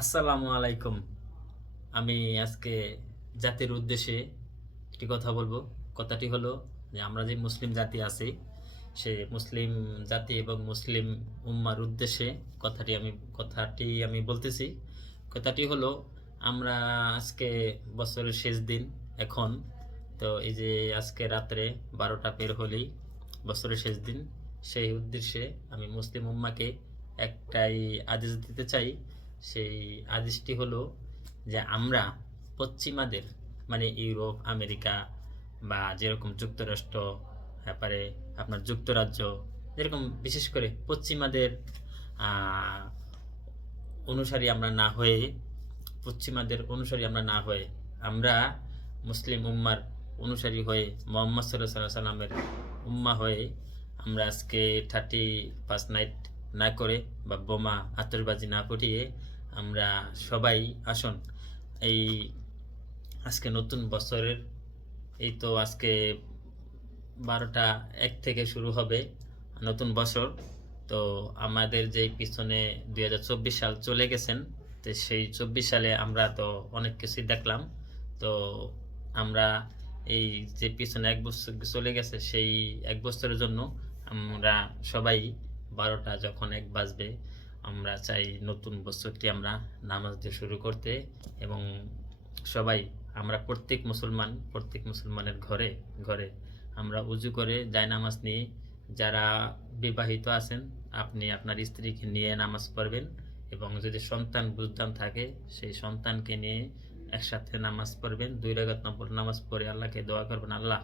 আসসালামু আলাইকুম। আমি আজকে জাতির উদ্দেশ্যে একটি কথা বলবো। কথাটি হলো যে আমরা যে মুসলিম জাতি আছি, সে মুসলিম জাতি এবং মুসলিম উম্মার উদ্দেশ্যে কথাটি আমি বলতেছি। কথাটি হলো আমরা আজকে বছরের শেষ দিন এখন। তো এই যে আজকে রাত্রে 12টা বের হলেই বছরের শেষ দিন। সেই উদ্দেশ্যে আমি মুসলিম উম্মাকে একটাই আদেশ দিতে চাই। সেই আদেশটি হলো যে আমরা পশ্চিমাদের মানে ইউরোপ, আমেরিকা বা যেরকম যুক্তরাষ্ট্র, তারপরে আপনার যুক্তরাজ্য, যেরকম বিশেষ করে পশ্চিমাদের আহ, অনুসারী আমরা না হয়ে পশ্চিমাদের অনুসারী আমরা না হয়ে আমরা মুসলিম উম্মার অনুসারী হয়ে মোহাম্মদ সাল্লাল্লাহু সাল্লামের উম্মা হয়ে আমরা আজকে 31 নাইট না করে বা বোমা আতশবাজি না ফুটিয়ে আমরা সবাই আসুন এই আজকে নতুন বছরের এই তো আজকে 12টা 1 থেকে শুরু হবে নতুন বছর। তো আমাদের যেই পিছনে 2024 সাল চলে গেছেন, তো সেই 24 সালে আমরা তো অনেক কিছুই দেখলাম। তো আমরা এই যে পিছনে 1 বছর চলে গেছে, সেই 1 বছরের জন্য আমরা সবাই 12টা যখন 1 বাজবে আমরা চাই নতুন বছরটি আমরা নামাজ দিয়ে শুরু করতে। এবং সবাই আমরা প্রত্যেক মুসলমানের ঘরে ঘরে আমরা উজু করে জায়নামাজ নিয়ে, যারা বিবাহিত আছেন আপনি আপনার স্ত্রীকে নিয়ে নামাজ পড়বেন, এবং যদি সন্তান বুঝদান থাকে সেই সন্তানকে নিয়ে একসাথে নামাজ পড়বেন। 2 রাকাত নফল নামাজ পড়ে আল্লাহকে দোয়া করবেন, আল্লাহ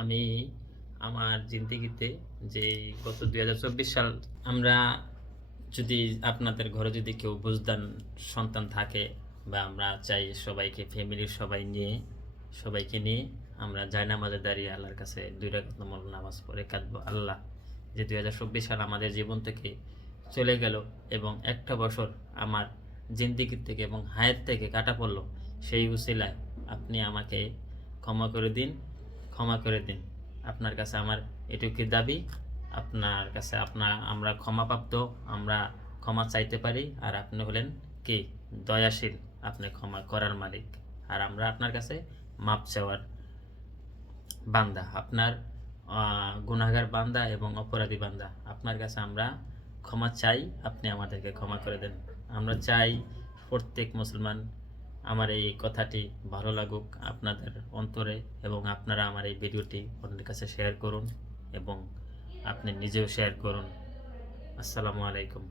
আমি আমার জিন্দেগিতে যে গত 2024 সাল আমরা যদি আপনাদের ঘরে যদি কেউ বুঝদান সন্তান থাকে, বা আমরা চাই সবাইকে ফ্যামিলির সবাইকে নিয়ে আমরা জায়নামাজে দাঁড়িয়ে আল্লাহর কাছে 2 রাকাত নফল নামাজ পড়ে কাঁদবো, আল্লাহ যে 2024 সাল আমাদের জীবন থেকে চলে গেল এবং একটা বছর আমার জিন্দিগি থেকে এবং হায়াত থেকে কাটা পড়লো, সেই উসিলায় আপনি আমাকে ক্ষমা করে দিন। আপনার কাছে আমার এটুকুই দাবি। আপনার কাছে আমরা ক্ষমাপ্রাপ্ত, আমরা ক্ষমা চাইতে পারি। আর আপনি হলেন কি দয়াশীল, আপনি ক্ষমা করার মালিক। আর আমরা আপনার কাছে মাপ চাওয়ার বান্দা, আপনার গুনাহগার বান্দা এবং অপরাধী বান্দা। আপনার কাছে আমরা ক্ষমা চাই, আপনি আমাদেরকে ক্ষমা করে দেন। আমরা চাই প্রত্যেক মুসলমান আমার এই কথাটি ভালো লাগুক আপনাদের অন্তরে, এবং আপনারা আমার এই ভিডিওটি অন্যের কাছে শেয়ার করুন এবং আপনি নিজেও শেয়ার করুন। আসসালামু আলাইকুম।